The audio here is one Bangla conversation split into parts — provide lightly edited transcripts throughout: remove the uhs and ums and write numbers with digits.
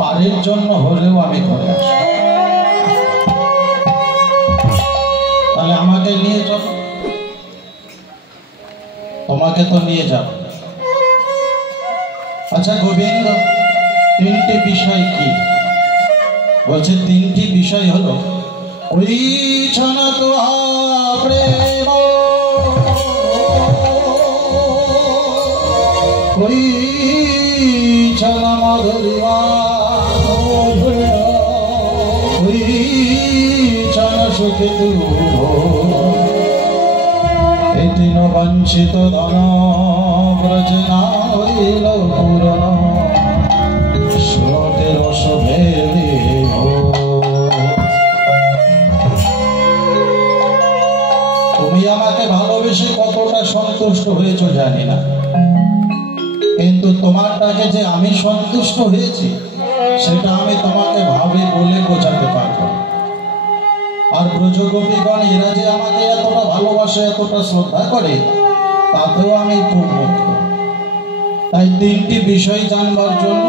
পারের জন্য হলেও আমি ঘরে আসি। তাহলে আমাকে নিয়ে চল, তোমাকে তো নিয়ে যাব। আচ্ছা গোবিন্দ, তিনটি বিষয় কি? বলছে তিনটি বিষয় হলো ওই ছনা তো প্রেম, ওই ছনা মাধুরীমা, ওই ছনা সুখে তুল, এই তিন বঞ্চিত ধন ব্রজ না হইল পূরণ, সুরতে রস ভেদে। তুমি আমাকে ভালোবেসে কতটা সন্তুষ্ট হয়েছো জানি না, কিন্তু তোমারটাকে যে আমি সন্তুষ্ট হয়েছি সেটা আমি তোমাকে ভাবে বলে বোঝাতে পারবো। আর ব্রজগোপীগণ এরা যে আমাকে এতটা ভালোবাসে, এতটা শ্রদ্ধা করে, তাতেও আমি খুব মুগ্ধ। তাই তিনটি বিষয় জানবার জন্য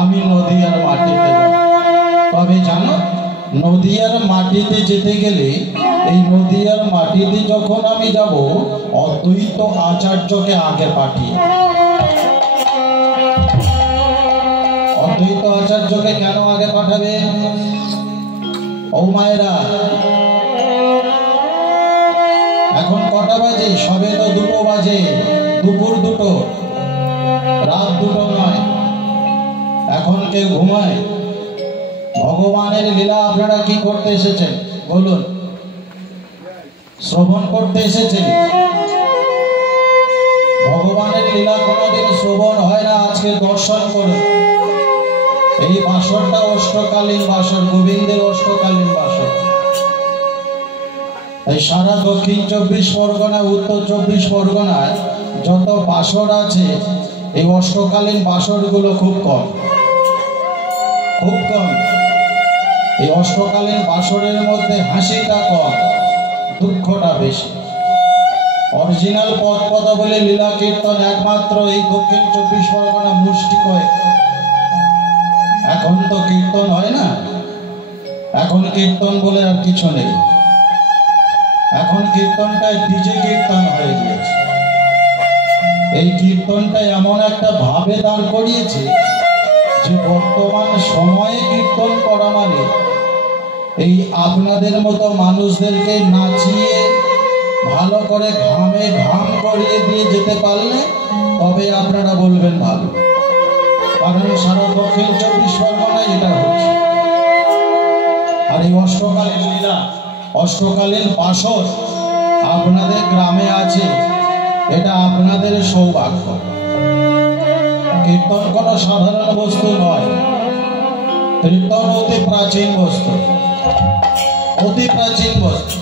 আমি নদিয়ার মাটিতে যাব। তবে জানো, নদিয়ার মাটিতে যেতে গেলে, এই নদিয়ার মাটিতে যখন আমি যাব, অদ্বৈত আচার্যকে আগে পাঠিয়ে। অদ্বৈত আচার্যকে কেন আগে পাঠাবে? ও মায়েরা, এখন কটা বাজে? সবে তো 2টো বাজে, দুপুর 2টো, রাত 2টো নয়। এখন কে ঘুমায়? ভগবানের লীলা আপনারা কি করতে এসেছেন বলুন? শ্রবণ করতে এসেছেন। ভগবানের লীলা কোনোদিন শ্রবণ হয় না, আজকে দর্শন করুন। এই বাসরটা অষ্টকালীন বাসর, গোবিন্দের অষ্টকালীন বাসর। এই সারা দক্ষিণ 24 পরগনা, উত্তর 24 পরগনায় যত বাসর আছে, এই অষ্টকালীন বাসরগুলো খুব কম, খুব কম। এই অষ্টকালীন বাসরের মধ্যে হাসিটা কম, দুঃখটা বেশি। অরিজিনাল পদ পদাবলী লীলা কীর্তন একমাত্র এই দক্ষিণ 24 পরগনা মুষ্টি কয়েক। এখন তো কীর্তন হয় না, এখন কীর্তন বলে আর কিছু নেই। এখন কীর্তনটা ডিজে কীর্তন হয়ে গিয়েছে। এই কীর্তনটা এমন একটা ভাবে দাঁড় করিয়েছে যে বর্তমান সময়ে কীর্তন করা মানে এই আপনাদের মতো মানুষদেরকে নাচিয়ে ভালো করে ঘামে ঘাম করিয়ে দিয়ে যেতে পারলে তবে আপনারা বলবেন ভালো। কারণ সারা দক্ষিণ 24 পরগনায় এটা হচ্ছে। আর এই অষ্টকালীন লীলা, অষ্টকালীন বাসর আপনাদের গ্রামে আছে, এটা আপনাদের সৌভাগ্য। কীর্তন কোনো সাধারণ বস্তু নয়, কীর্তন অতি প্রাচীন বস্তু, অতি প্রাচীন বস্তু।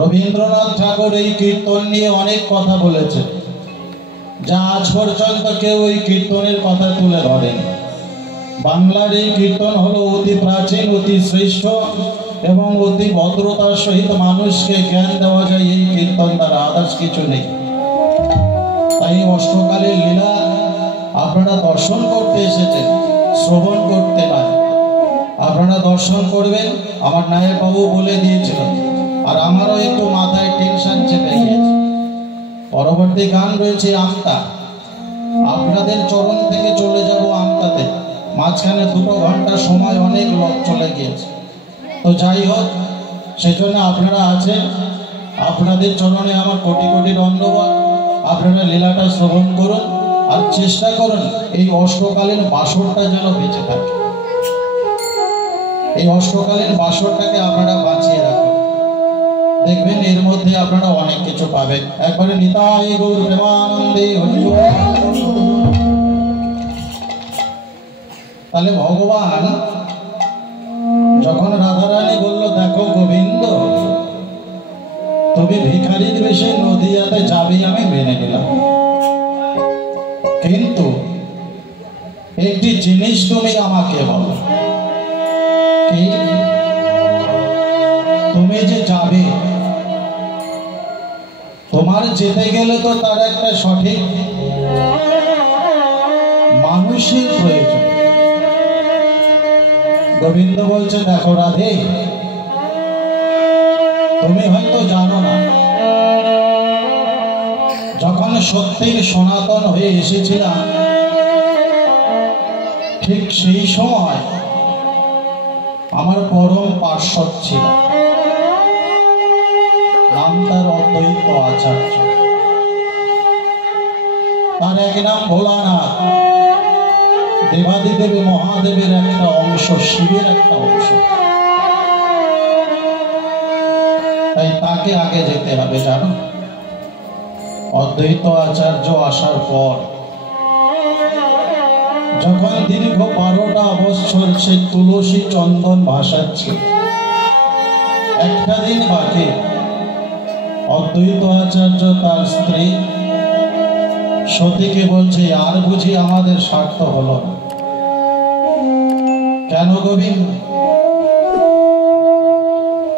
রবীন্দ্রনাথ ঠাকুর এই কীর্তন নিয়ে অনেক কথা বলেছেন, যা আজ পর্যন্ত কেউ এই কীর্তনের কথা তুলে ধরেন। বাংলার এই কীর্তন হলো অতি প্রাচীন, অতি শ্রেষ্ঠ এবং অতি ভদ্রতার সহিত মানুষকে জ্ঞান দেওয়া যায় এই কীর্তন দ্বারা, আদার্স কিছু নেই। তাই অষ্টকালীন লীলা আপনারা দর্শন করতে এসেছেন, শ্রবণ করতে নয়। আপনারা দর্শন করবেন, আমার নায়েব বাবু বলে দিয়েছিলেন। আর আমারও একটু মাথায় টেনশন চেপে গিয়েছে। পরবর্তী গান রয়েছে আমতা, আপনাদের চরণ থেকে চলে যাব আমতাতে। মাঝখানে 2 ঘন্টা সময় অনেক লোক চলে গিয়েছে। তো যাই হোক, সেজন্য আপনারা আছেন, আপনাদের চরণে আমার কোটি কোটি ধন্যবাদ। আপনারা লীলাটা শ্রবণ করুন আর চেষ্টা করুন এই অষ্টকালীন বাসরটা যেন বেঁচে থাকে। এই অষ্টকালীন বাসরটাকে আপনারা বাঁচিয়ে রাখুন, দেখবেন এর মধ্যে আপনারা অনেক কিছু পাবেন। একবারে নিতাই গৌর প্রেমানন্দে হরি বল। তাহলে ভগবান যখন রাধারানী বলল, দেখো গোবিন্দ, তুমি ভিখারির বেশে নদিয়াতে যাবে, আমি মেনে নিলাম, কিন্তু একটি জিনিস তুমি আমাকে বলো, কি? তুমি যে যাবে, তোমার যেতে গেলে তো তার একটা সঠিক মানুষের প্রয়োজন। গোবিন্দ বলছে, দেখো রাধে, তুমি হয়তো জানো না, যখন সত্যির সনাতন হয়ে এসেছিলাম ঠিক সেই সময় আমার পরম পার্শ্বদ ছিল, নাম তার অদ্বৈত আচার্য। তার এক নাম ভোলানাথ, দেবাদিদেব মহাদেবের একটা অংশ, শিবের একটা অংশ। তাই তাকে আগে যেতে হবে, জানো। অদ্বৈত আচার্য আসার পর যখন দীর্ঘ 12টা বছর সে তুলসী চন্দন ভাসাচ্ছে, একটা দিন বাকি অদ্বৈত আচার্য তার স্ত্রী সতীকে বলছে, আর বুঝি আমাদের স্বার্থ হলো না? কেন গোবিন্দ?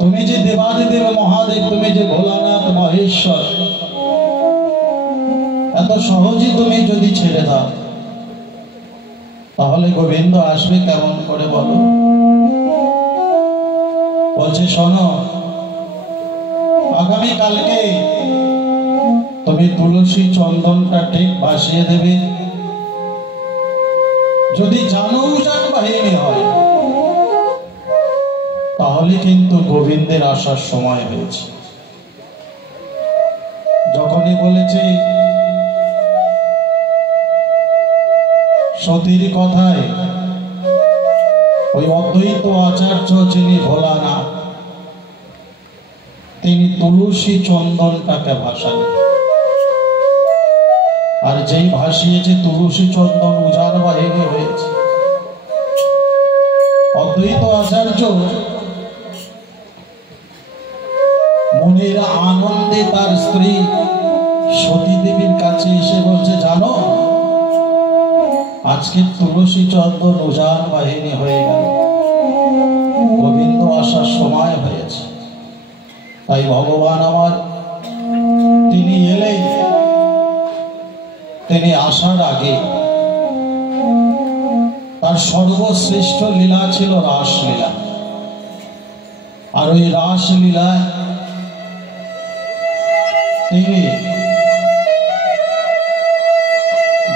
তুমি যে দেবাদিদেব মহাদেব, তুমি যে ভোলানাথ মহেশ্বর, এত সহজে তুমি যদি ছেড়ে দাও তাহলে গোবিন্দ আসবে কেমন করে বলো? বলছে, শোনো, আগামী কালকে তুমি তুলসী চন্দনটা ঠিক ভাসিয়ে দেবে। যদি জানো উজান বাহিনী হয় তাহলে কিন্তু গোবিন্দের আসার সময় হয়েছে। যখনই বলেছে, সতীর কথায় ওই অদ্বৈত আচার্য যিনি ভোলানাথ, তিনি তুলসী চন্দনটাকে ভাসালেন। আর যেই ভাসিয়েছে তুলসী চন্দন উজান বাহিনী হয়েছে। অদ্বৈত আচার্য মনের আনন্দে তার স্ত্রী সতী দেবীর কাছে এসে বলছে, জানো, আজকে তুলসী চন্দন উজান বাহিনী হয়ে গেল, গোবিন্দ আসার সময় হয়েছে। তাই ভগবান আমার, তিনি এলেই, তিনি আসার আগে তার সর্বশ্রেষ্ঠ লীলা ছিল রাসলীলা। আর ওই রাসলীলায় তিনি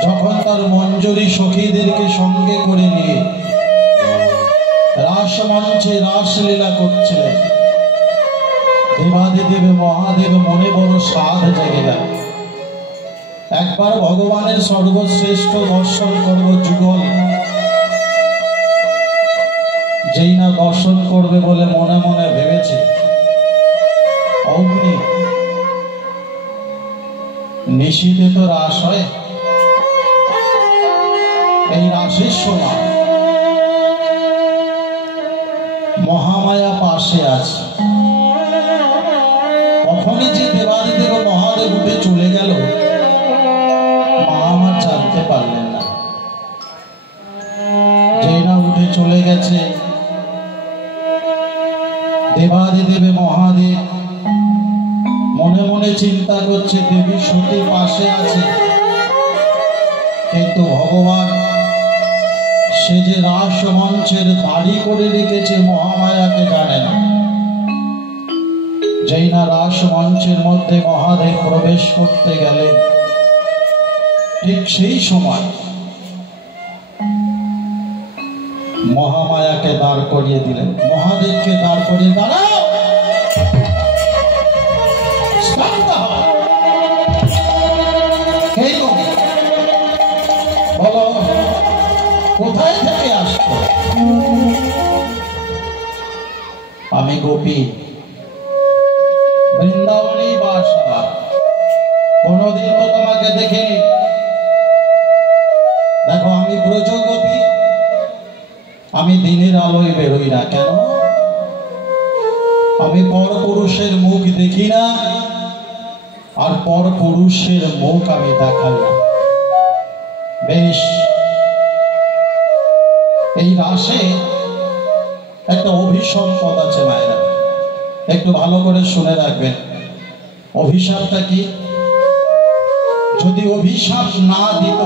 যখন তার মঞ্জুরি সখীদেরকে সঙ্গে করে নিয়ে রাসমঞ্চে রাসলীলা করছিলেন, দেবাদিদেব মহাদেব মনে বড় সাধ জেগে গেল। একবার ভগবানের সর্বশ্রেষ্ঠ দর্শন করব যুগল, যেই না দর্শন করবে বলে মনে মনে ভেবেছে, অগ্নি নিশীথে তো রাস হয়, এই রাসের সময় মহামায়া পাশে আছে। কখনই যে দেবাদিদেব মহাদেব উঠে চলে গেল, মা আমার জানতে পারলেন না। যেই না উঠে চলে গেছে, দেবাদিদেব মহাদেব মনে মনে চিন্তা করছে, দেবী সতী পাশে আছে, কিন্তু ভগবান সে যে রাসমঞ্চের দাড়ি করে রেখেছে মহামায়াকে জানে না। যেই না রাসমঞ্চের মধ্যে মহাদেব প্রবেশ করতে গেলেন, ঠিক সেই সময় মহামায়াকে দাঁড় করিয়ে দিলেন, মহাদেবকে দাঁড় করিয়ে, দাঁড়াও, বলো কোথায় থেকে আসছো? আমি গোপী, বৃন্দাবনেই বাসা, কোনদিন তো তোমাকে দেখিনি। দেখো, আমি ব্রজ গোপী, আমি দিনের আলোয় বেরোই না। কেন? আমি পর পুরুষের মুখ দেখি না, আর পর পুরুষের মুখ আমি দেখাই না। বেশ, এই রাসে একটা অভিসম্পদ আছে মায়েরা, একটু ভালো করে শুনে রাখবেন। অভিশাপটা কি? যদি অভিশাপ না দিত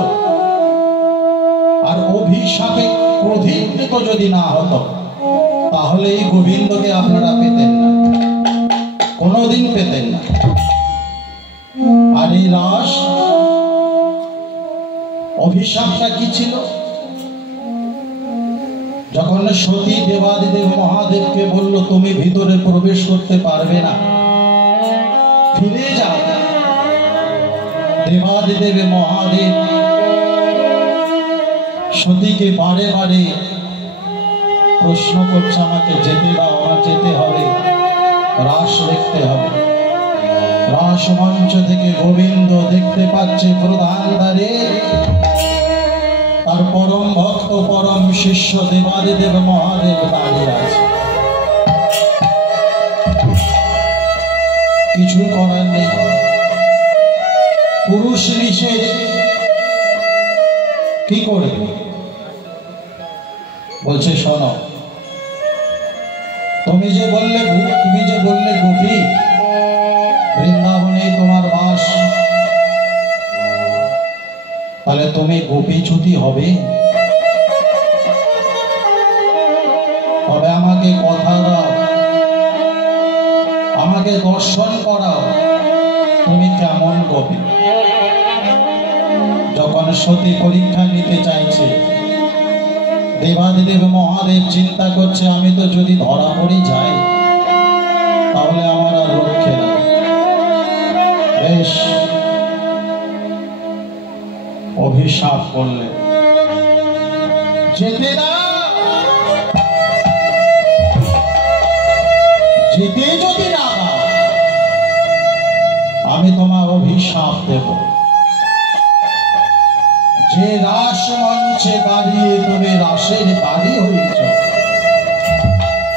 আর অভিশাপে ক্রোধিত যদি না হতো তাহলে এই গোবিন্দকে আপনারা পেতেন না, কোনোদিন পেতেন না। আর এই রাস অভিশাপটা কি ছিল? যখন সতী দেবাদিদেব মহাদেবকে বলল তুমি ভিতরে প্রবেশ করতে পারবে না, ফিরে যাও, দেবাদিদেব মহাদেব সতীকে বারে বারে প্রশ্ন করছে আমাকে যেতে দাও, আমার যেতে হবে, রাস দেখতে হবে। রাস মঞ্চ থেকে গোবিন্দ দেখতে পাচ্ছে প্রধান দ্বারে তার পরম ভক্ত পরম শিষ্য দেবাদিদেব মহাদেব দাঁড়িয়ে আছে। কিছু করার নেই, পুরুষ নিষেধ কি করে বলছে, শোনো, তুমি যে বললে গোপী বৃন্দাবনে তোমার বাস, তাহলে তুমি গোপীচ্যুতি হবে? তবে আমাকে কথা দাও, আমাকে দর্শন করাও, তুমি কেমন গোপী। যখন সতী পরীক্ষা নিতে চাইছে, দেবাদিদেব মহাদেব চিন্তা করছে আমি তো যদি ধরা পড়ে যাই তাহলে আমার আর রক্ষে না। বেশ, অভিশাপ করলে যেতে না, যেতে যদি না আমি তোমার অভিশাপ দেব। যে রাস মঞ্চে দাঁড়িয়ে তুমি রাসের দাঁড়ি হয়েছ,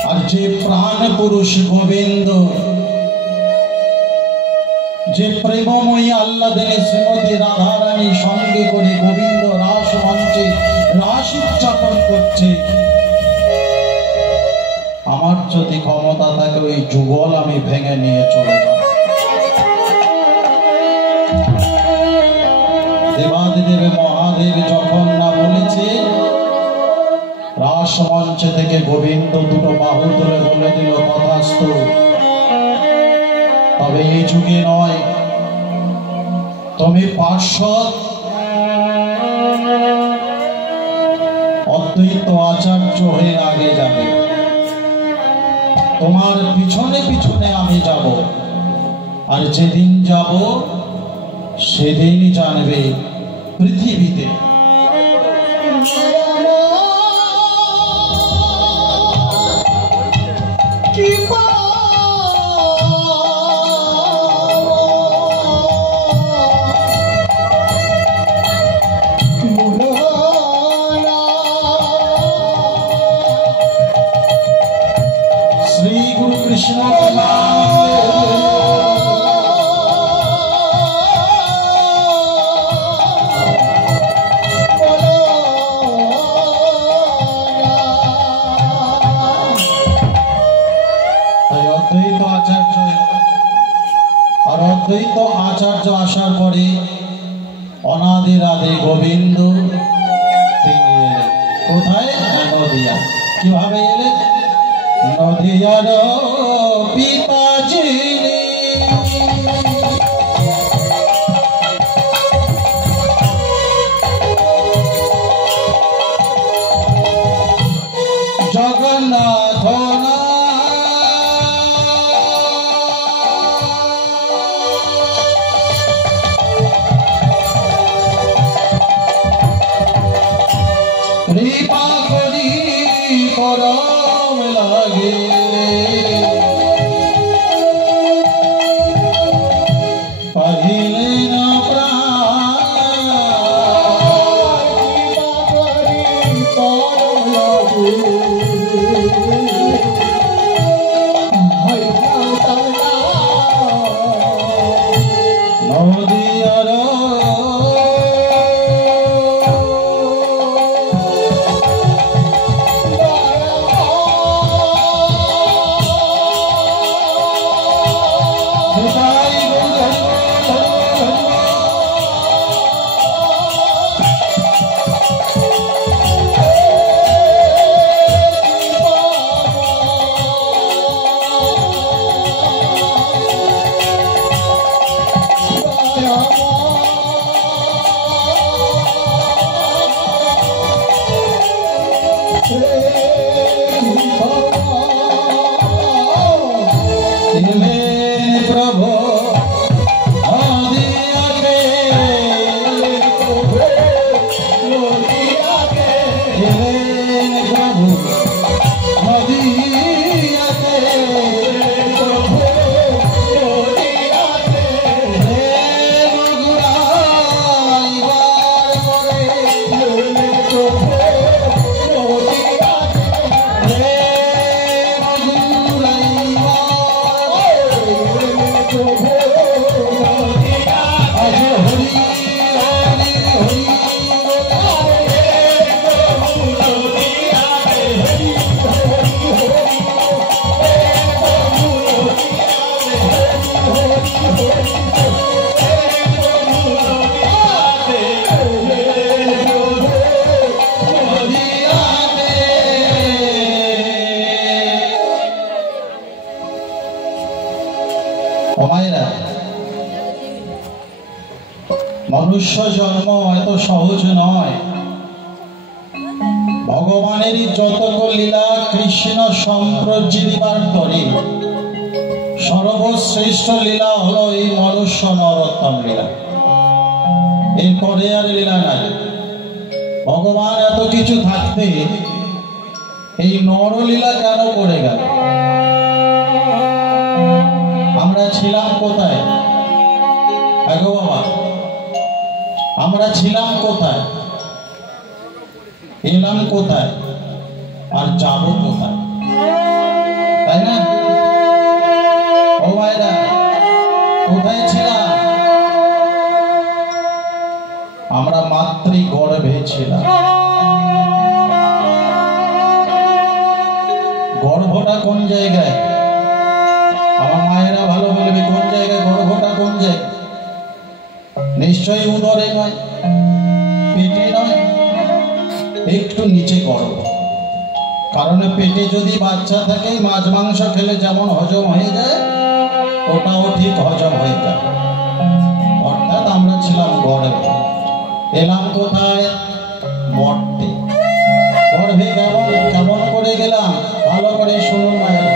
আর যে প্রাণ পুরুষ গোবিন্দ, যে প্রেমময়ী আল্লাদের শ্রীমতী রাধারানী সঙ্গে করে গোবিন্দ রাস মঞ্চে রাস উদযাপন করছে, আমার যদি ক্ষমতা থাকে ওই যুগল আমি ভেঙে নিয়ে চলে যাব। দেবাদিদেব মহাদেব যখন না বলেছে, রাস মঞ্চ থেকে গোবিন্দ দুটো বাহু ধরে বলে দিল তথাস্তু। তবে এই যুগে নয়, তুমি পার্শ্বদ অদ্বৈত আচার্য হয়ে আগে যাবে, তোমার পিছনে পিছনে আমি যাব। আর যেদিন যাব সেদিনই জানবে পৃথিবীতে শ্রী গুরু কৃষ্ণ অদ্বৈত আচার্য আসার পরে অনাদির আদি গোবিন্দ তিনি এলেন কোথায়? নদিয়া। কিভাবে এলেন? নদিয়ার পিতাজি জগন্নাথ কৃপা করি পরম লাগে পাহিলেন প্রাণ কৃপা করি পরম লাগে নদিয়ার মনুষ্য জন্ম এত সহজ নয়। ভগবানেরই যতক লীলা কৃষ্ণ সম্প্রজ্জ্বলিবার তরে সর্বশ্রেষ্ঠ লীলা হলো এই মনুষ্য নরোত্তম লীলা। এরপরে আর লীলা নাই। ভগবান এত কিছু থাকতে এই নরলীলা কেন করে গেল? আমরা ছিলাম কোথায়? আগো বাবা, আমরা ছিলাম কোথায়, এলাম কোথায়, আর যাব কোথায়? তাই না? ও ভাইরা, কোথায় ছিলাম? আমরা মাতৃগর্ভে ছিলাম। গর্ভটা কোন জায়গায়? আমার মায়েরা ভালো বলবে কোন জায়গায় গর্ভটা, কোন জায়গায়? নিশ্চয়ই উদরে নয়, পেটে নয়, একটু নিচে গর্ভ। কারণ পেটে যদি বাচ্চা থাকে মাছ মাংস খেলে যেমন হজম হয়ে যায়, ওটাও ঠিক হজম হয়ে যায়। অর্থাৎ আমরা ছিলাম গর্ভে। এলাম কোথায়? মর্তে। গর্ভে কেমন করে গেলাম? ভালো করে শুনুন মায়েরা।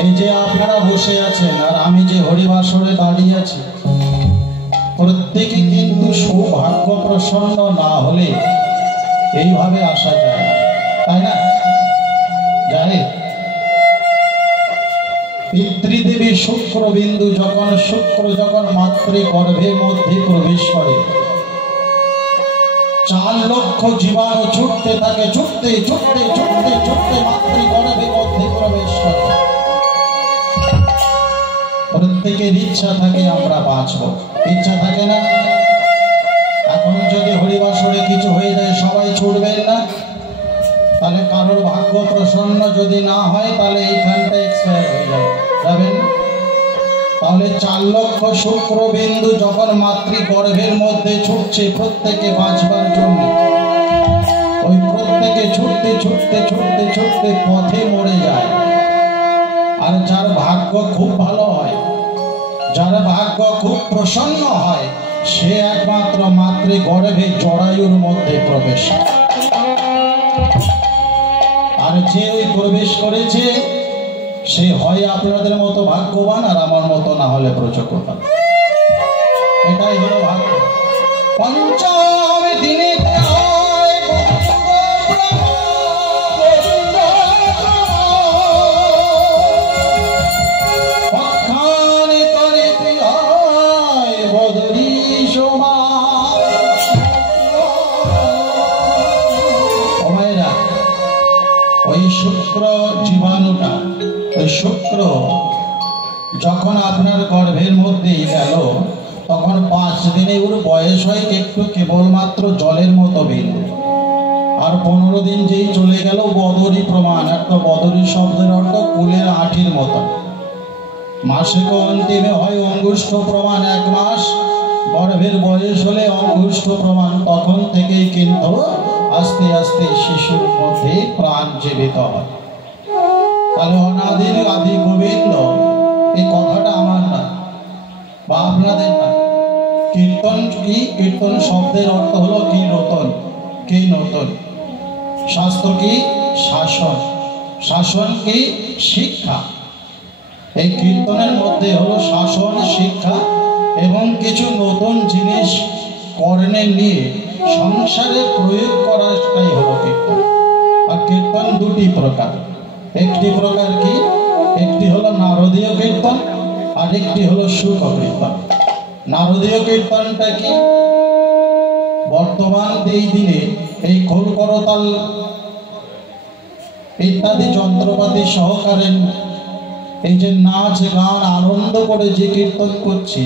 এই যে আপনারা বসে আছেন আর আমি যে হরিবাসরে দাঁড়িয়ে আছি, প্রত্যেকে কিন্তু সৌভাগ্য প্রসন্ন না হলে এইভাবে আসা যায় না, তাই না? যায়। পিতৃদেবী শুক্রবিন্দু যখন মাতৃগর্ভের মধ্যে প্রবেশ করে, 4 লক্ষ জীবাণু ছুটতে থাকে, ছুটতে মাতৃগর্ভের মধ্যে প্রবেশ করে। প্রত্যেকের ইচ্ছা থাকে আমরা বাঁচব, ইচ্ছা থাকে না? এখন যদি হরিবাসরে কিছু হয়ে যায় সবাই ছুটবেন না? তাহলে কারোর ভাগ্য প্রসন্ন যদি না হয় তাহলে এইখানটা এক্সপায়ার হয়ে যাবেন। তাহলে 4 লক্ষ শুক্রবিন্দু যখন মাতৃগর্ভের মধ্যে ছুটছে প্রত্যেকে বাঁচবার জন্য, ওই প্রত্যেকে ছুটতে পথে মরে যায়। আর যার ভাগ্য খুব ভালো হয়, যার ভাগ্য খুব প্রসন্ন হয়, সে একমাত্র মাতৃগর্ভে জরায়ুর মধ্যে প্রবেশ। আর যে ওই প্রবেশ করেছে সে হয় আপনাদের মতো ভাগ্যবান, আর আমার মতো না হলে প্রচুরতা। এটাই হলো ভাগ্য। পঞ্চম দিনে ওই শুক্র জীবাণুটা, ওই শুক্র যখন আপনার গর্ভের মধ্যেই গেল, তখন 5 দিনে ওর বয়স হয় একটু কেবলমাত্র জলের মতো বিন্দু। আর 15 দিন যেই চলে গেল বদরি প্রমাণ, একটা বদরি শব্দের অর্থ কুলের আঁটির মতো। মাসিক অন্তিমে হয় অঙ্গুষ্ঠ প্রমাণ, 1 মাস গর্ভের বয়স হলে অঙ্গুষ্ঠ প্রমাণ। তখন থেকেই কিন্তু আস্তে আস্তে শিশুর মধ্যে প্রাণ জীবিত হয়। তাহলে অনাদির আদি গোবিন্দ, এই কথাটা আমার না বা আপনাদের না। কীর্তন কি? কীর্তন শব্দের অর্থ হলো কি নতুন, কি নতুন। শাস্ত্র কি? শাসন। শাসন কি? শিক্ষা। এই কীর্তনের মধ্যে হলো শাসন, শিক্ষা এবং কিছু নতুন জিনিস কর্ণে নিয়ে সংসারে প্রয়োগ করাটাই হলো কীর্তন। আর কীর্তন 2টি প্রকার। একটি প্রকার কি? একটি হলো নারদীয় কীর্তন, আর একটি হলো শুক কীর্তন। নারদীয় কীর্তনটা কি? বর্তমান এই দিনে এই খোল করতাল ইত্যাদি যন্ত্রপাতি সহকারে এই যে নাচ গান আনন্দ করে যে কীর্তন করছি,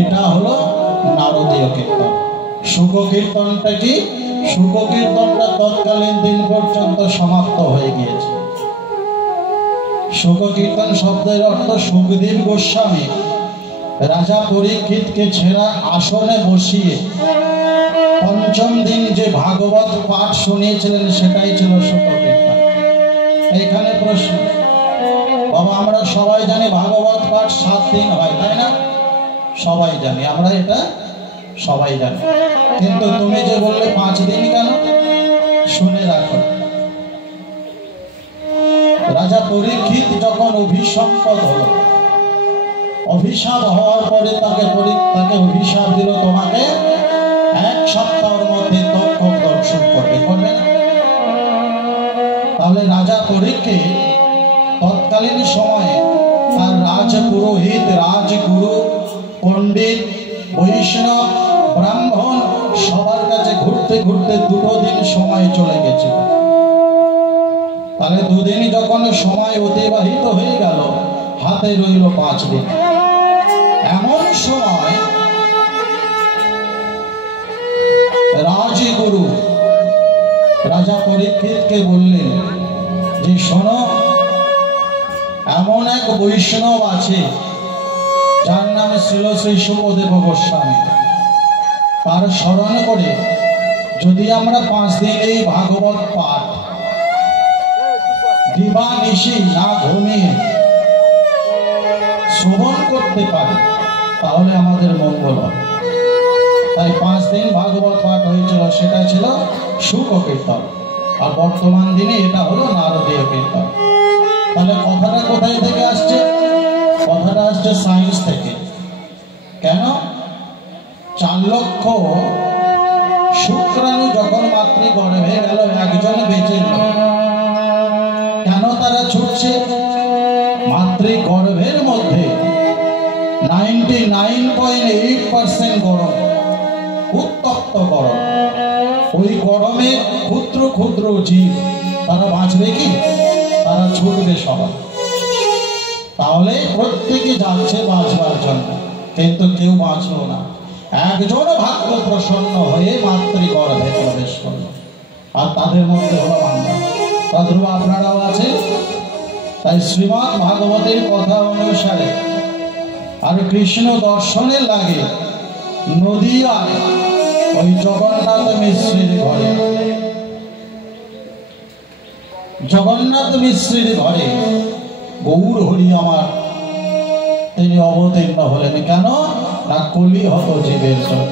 এটা হলো নারদীয় কীর্তন। শুক কীর্তনটা কি? শুক কীর্তনটা তৎকালীন দিন পর্যন্ত সমাপ্ত হয়ে গিয়েছে। শুক কীর্তন শব্দের অর্থ সুখদেব গোস্বামী রাজা পরীক্ষিতকে ছেঁড়া আসনে বসিয়ে 5ম দিন যে ভাগবত পাঠ শুনিয়েছিলেন সেটাই ছিল শুক কীর্তন। এইখানে প্রশ্ন, বাবা আমরা সবাই জানি ভাগবত পাঠ 7 দিন হয়, তাই না? সবাই জানি, আমরা এটা সবাই জানি। কিন্তু তুমি যে বললে 5 দিন কেন, শুনে রাখো। রাজা পরীক্ষিত যখন অভিসম্পদ হলো, অভিশাপ হওয়ার পরে তাকে অভিশাপ দিল, তোমাকে 1 সপ্তাহের মধ্যে তক্ষক দর্শন করবে না। তাহলে রাজা পরীক্ষিত তৎকালীন সময়ে তার রাজপুরোহিত, রাজগুরু, পণ্ডিত, বৈষ্ণব, ব্রাহ্মণ সবার কাছে ঘুরতে ঘুরতে 2 দিন সময় চলে গেছিল। তাহলে 2 দিন যখন সময় অতিবাহিত হয়ে গেল, হাতে রইল 5 দিন। এমন সময় রাজগুরু রাজা পরীক্ষিতকে বললেন যে শোনো, এমন এক বৈষ্ণব আছে যার নাম ছিল শ্রী সুখদেব গোস্বামী। তার স্মরণ করে যদি আমরা 5 দিন এই ভাগবত পাঠ দিবানিশি না ঘুমিয়ে শ্রবণ করতে পারি, তাহলে আমাদের মঙ্গল হবে। তাই 5 দিন ভাগবত পাঠ হয়েছিল, সেটা ছিল শুক কীর্তন, আর বর্তমান দিনে এটা হলো নারদীয় কীর্তন। তাহলে কথাটা কোথায় থেকে আসছে? কথাটা আসছে সায়েন্স থেকে। কেন? 4 লক্ষ শুক্রাণু যখন মাতৃগর্ভে গেল, একজন বেঁচে গেল। কেন তারা ছুটছে? মাতৃগর্ভের মধ্যে 99.8% গরম, উত্তপ্ত গরম। ওই গরমে ক্ষুদ্র ক্ষুদ্র জীব, তারা বাঁচবে কি? তারা ছুটবে সবাই। তাহলে প্রত্যেকে যাচ্ছে বাঁচবার জন্য, কিন্তু কেউ বাঁচলো না। একজন ভাগ্য প্রসন্ন হয়ে মাতৃগর্ভে প্রবেশ করলো, আর তাদের মধ্যে হলো আমরা। তদ্রূপ আপনারাও আছেন। তাই শ্রীমদ্ ভাগবতের কথা অনুসারে আর কৃষ্ণ দর্শনের লাগে নদিয়ায় ওই জগন্নাথ মিশ্রের ঘরে, জগন্নাথ মিশ্রের ঘরে গৌর হরি আমার তিনি অবতীর্ণ হলেন। কেন না? কলি হত জীবের জন্য।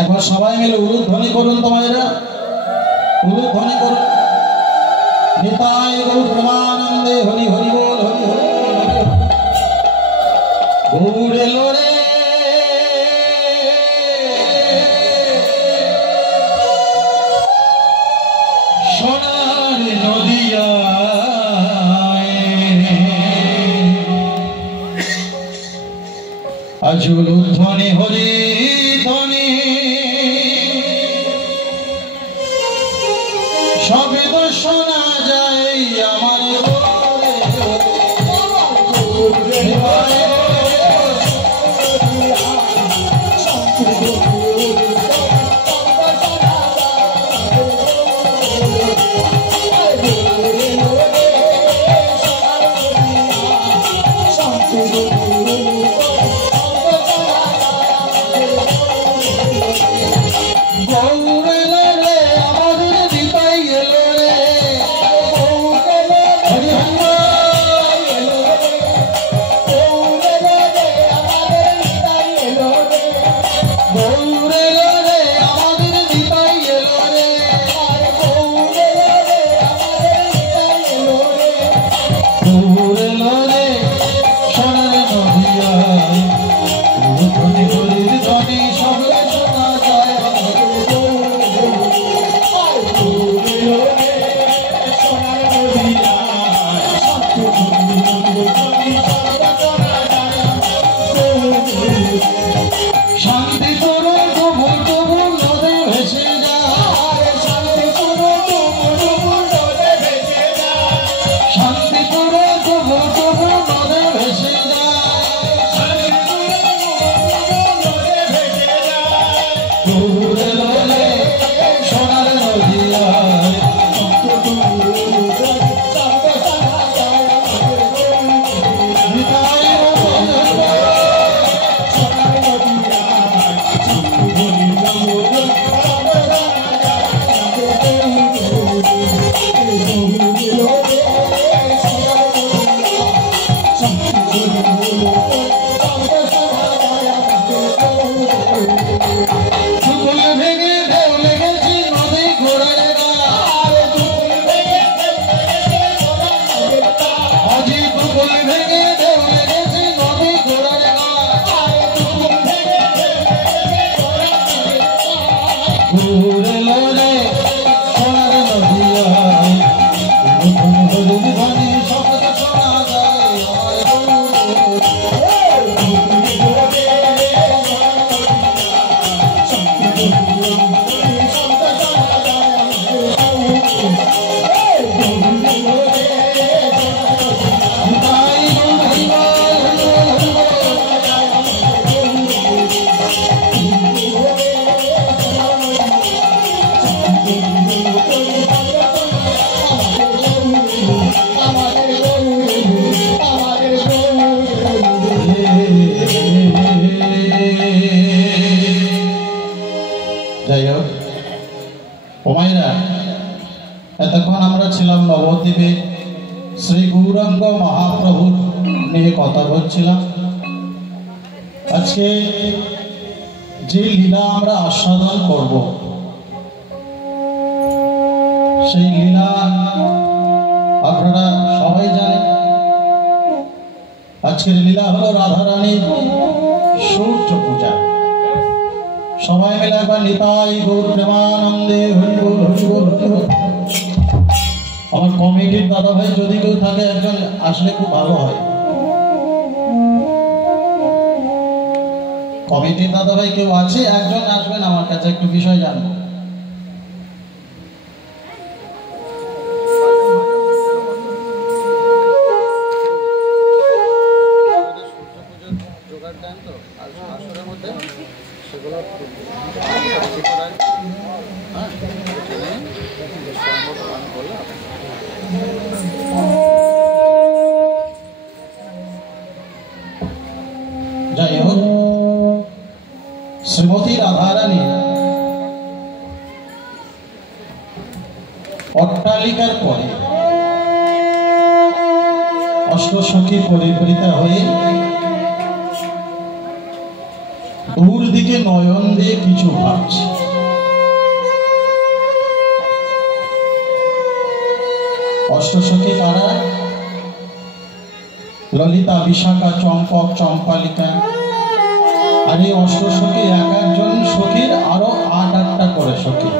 একবার সবাই মিলে উলুধ্বনি করুন, তোমারা উলুধ্বনি করুন। নিতাই গৌর প্রেমানন্দে হরি হরি বল, হরি হরি গৌর এলো রে, সোনার নদিয়া আজুল ধ্বনি হরি ধ্বনি, সবে তো শোনা যায় আমার গৌর এলো রে, আমাদের দিতাই এলো রে, গৌর এলো এতক্ষণ আমরা ছিলাম নবদ্বীপে শ্রী গৌরাঙ্গ মহাপ্রভুর নিয়ে কথা বলছিলাম। আজকে যে লীলা আমরা আস্বাদন করব, সেই লীলা আপনারা সবাই জানেন। আজকের লীলা হলো রাধারানীর সূর্য পূজা। সবাই মিলে একবার নিতাই গৌর প্রেমানন্দে হরি বল হরি বল হরি বল। আমার কমিটির দাদা ভাই যদি কেউ থাকে একজন আসলে খুব ভালো হয়। কমিটির দাদা ভাই কেউ আছে? একজন আসবেন আমার কাছে, একটু বিষয় জানবো। যাই হোক, শ্রীমতী রাধারানী অট্টালিকার পরে অষ্টসখী পরিবৃতা হয়ে দূর দিকে নয়ন দিয়ে কিছু ভাবছে। অষ্টসখী কারা? ললিতা, বিশাখা, চম্পক, চম্পালিকা। আর এই অষ্টসখী এক একজন সখীর আরো ৮-৮টা করে সখী।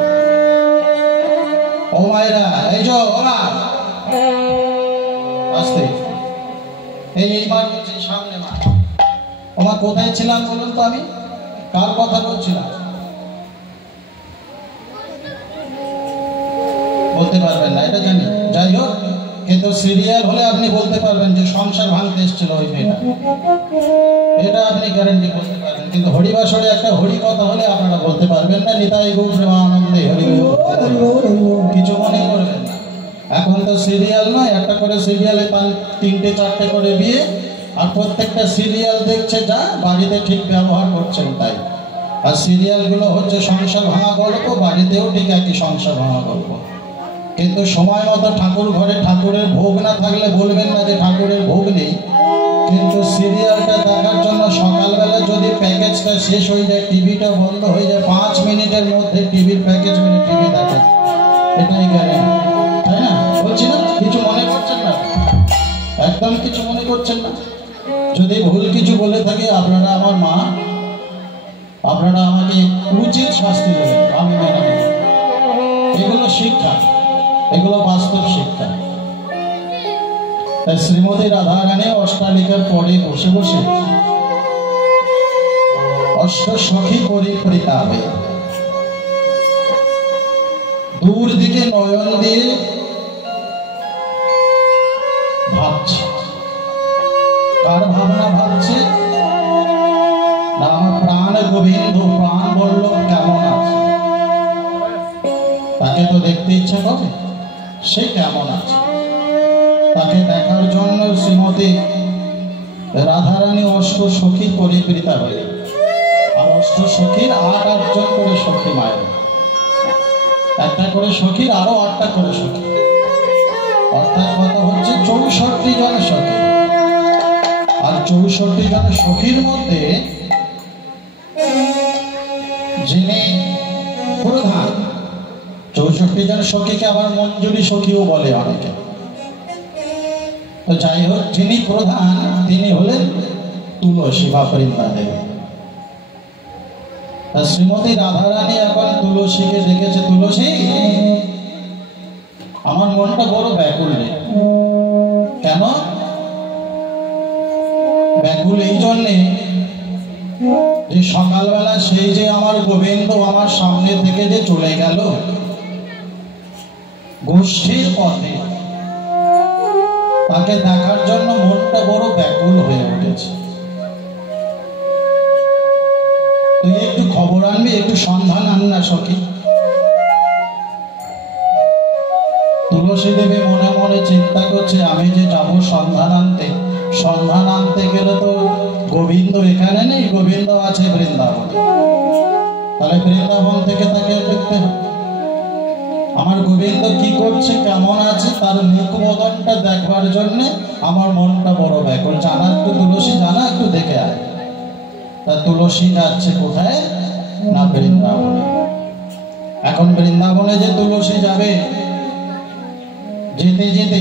ও মায়েরা, এই যে ওরা আসতে, এইবার বলছি সামনে মা। ওমা কোথায় ছিলাম বলুন তো? আমি কার কথা বলছিলাম? বলতে পারবেন না, এটা জানি। যাই হোক, কিন্তু সিরিয়াল হলে আপনি বলতে পারবেন যে সংসার ভাঙতে এসেছিল ওই মেয়েটা, এটা আপনি গ্যারান্টি করতে পারবেন। কিন্তু হরিবাসরে একটা হরি কথা হলে আপনারা বলতে পারবেন না নিতাই গৌর প্রেমানন্দে হরি বল। কিছু মনে করবেন না, এখন তো সিরিয়াল নয়, একটা করে সিরিয়ালে 3-4টে করে বিয়ে, আর প্রত্যেকটা সিরিয়াল দেখছে যা বাড়িতে ঠিক ব্যবহার করছেন তাই। আর সিরিয়ালগুলো হচ্ছে সংসার ভাঙা গল্প, বাড়িতেও ঠিক একই সংসার ভাঙা গল্প। কিন্তু সময় মতো ঠাকুর ঘরে ঠাকুরের ভোগ না থাকলে বলবেন না যে ঠাকুরের ভোগ নেই। কিন্তু সিরিয়ালটা দেখার জন্য সকালবেলা যদি প্যাকেজটা শেষ হয়ে যায়, টিভিটা বন্ধ হয়ে যায়, 5 মিনিটের মধ্যে টিভির প্যাকেজ মেনে টিভি দেখে, এটাই গ্যারেন্টি, তাই না? বলছি না, কিছু মনে করছেন না, একদম কিছু মনে করছেন না। যদি ভুল কিছু বলে থাকি আপনারা আমার মা, আপনারা আমাকে উচিত শাস্তি দেবেন, আমি মেনে নেব। এগুলো শিক্ষা, এগুলো বাস্তব শিক্ষা। তাই শ্রীমতী রাধারানী অট্টালিকার পরে বসে বসে অষ্টসখী পরিবৃতা হয়ে দূর দিকে নয়ন দিয়ে ভাবছে। কার ভাবনা ভাবছে? না, আমার প্রাণ গোবিন্দ, প্রাণ বল্লভ কেমন আছে, তাকে তো দেখতে ইচ্ছা করে, সে কেমন আছে তাকে দেখার জন্য শ্রীমতী রাধারানী অষ্টসখী পরিবৃতা হয়ে, আর অষ্টসখীর ৮-৮ জন করে সখী মায়ের, একটা করে সখীর আরো ৮টা করে সখী, অর্থাৎ কত হচ্ছে ৬৪ জন সখী। আর ৬৪ জন সখীর মধ্যে যিনি প্রধান, ৬৪ জন সখীকে আবার মঞ্জুরি সখীও বলে অনেকে। তো যাই হোক, যিনি প্রধান তিনি হলেন তুলসী বা বৃন্দাদেবী। শ্রীমতী রাধারানী এখন তুলসীকে দেখেছে, তুলসী আমার মনটা বড় ব্যাকুল নেই। কেন ব্যাকুল? এই জন্যে যে সকালবেলা সেই যে আমার গোবিন্দ আমার সামনে থেকে যে চলে গেল গোষ্ঠীর পথে, তাকে দেখার জন্য মনটা বড় ব্যাকুল হয়ে উঠেছে। তুই একটু খবর আনবি, একটু সন্ধান আন না সখী। তুলসী দেবী মনে মনে চিন্তা করছে, আমি যে যাব সন্ধান আনতে গেলে তো গোবিন্দ এখানে নেই, গোবিন্দ আছে বৃন্দাবন, তাহলে বৃন্দাবন থেকে তাকে দেখতে হবে। আমার গোবিন্দ কি করছে, কেমন আছে, তার মুখ বদনটা দেখবার জন্য আমার মনটা বড় ব্যাকুল। জানা একটু তুলসী, জানা একটু দেখে আয়। তা তুলসী যাচ্ছে কোথায়? না বৃন্দাবনে। এখন বৃন্দাবনে যে তুলসী যাবে, যেতে যেতে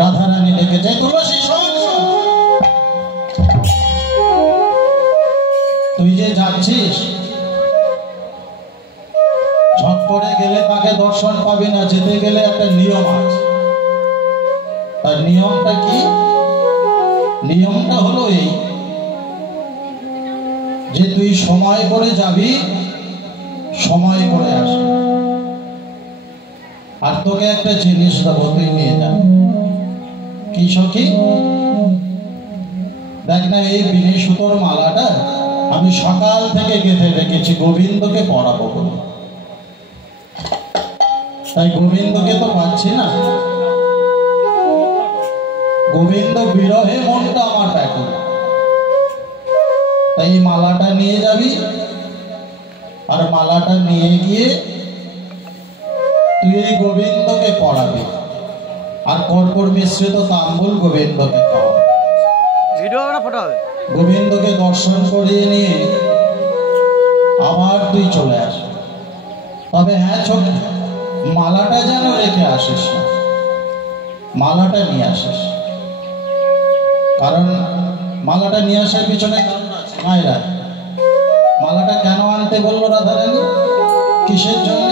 রাধারানী ডেকেছে, তুলসী শোন, তুই যে যাচ্ছিস, ঝট করে গেলে তাকে দর্শন পাবি না। যেতে গেলে একটা নিয়ম আছে। তার নিয়মটা কি? নিয়মটা হলো এই যে তুই সময় করে যাবি, সময় করে আসবি। আর তোকে একটা জিনিস দেবো, তুই নিয়ে যা। কি সখী? দেখ না, এই বিনি সুতোর মালাটা আমি সকাল থেকে গেঁথে রেখেছি গোবিন্দকে পরাবো বলে। তাই গোবিন্দকে তো পাচ্ছি না। গোবিন্দ বিরহে মনটা আমার ব্যাকুল। তাই মালাটা নিয়ে যাবি, আর মালাটা নিয়ে গিয়ে তুই এই গোবিন্দকে পড়াবি, আর কর্পূর মিশ্রিত তাম্বুল গোবিন্দকে খাওয়াবি। গোবিন্দকে দর্শন করিয়ে নিয়ে আবার তুই চলে আসবি। তবে হ্যাঁ ছোট, মালাটা যেন রেখে আসিস না, মালাটা নিয়ে আসিস। কারণ মালাটা নিয়ে আসার পিছনে কারণ আছে। মায়েরা, মালাটা কেন আনতে বললো রাধারানী? কিসের জন্য?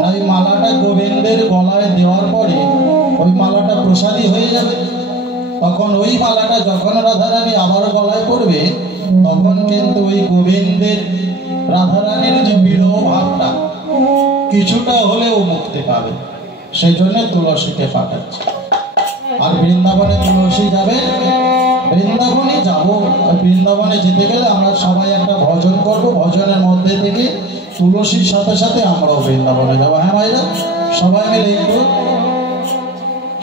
না, ওই মালাটা গোবিন্দের গলায় দেওয়ার পরে ওই মালাটা প্রসাদী হয়ে যাবে। তখন ওই মালাটা যখন রাধারানী আবার গলায় পড়বে, তখন কিন্তু ওই গোবিন্দের, রাধারানীর যে বিরহ ভাবটা কিছুটা হলেও মুক্তি পাবে। সেই জন্য তুলসীকে পাঠাচ্ছে। আর বৃন্দাবনে তুলসী যাবে, বৃন্দাবনে যাব। বৃন্দাবনে যেতে গেলে আমরা সবাই একটা ভজন করব, ভজনের মধ্যে থেকে তুলসীর সাথে সাথে আমরাও বৃন্দাবনে যাবো। হ্যাঁ ভাইরা, সবাই মিলে একটু,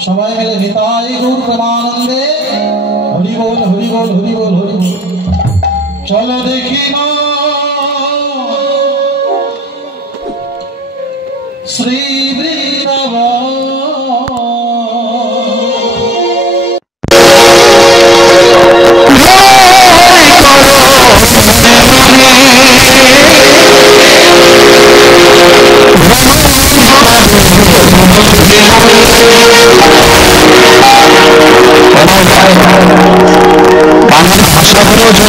সবাই মিলে নিতাই গৌর প্রেমানন্দে হরি বল, হরি বল, হরি বল, হরি বল। চলো দেখি মা শ্রী বৃন্দাবন। বাংলা ভাষাগুলো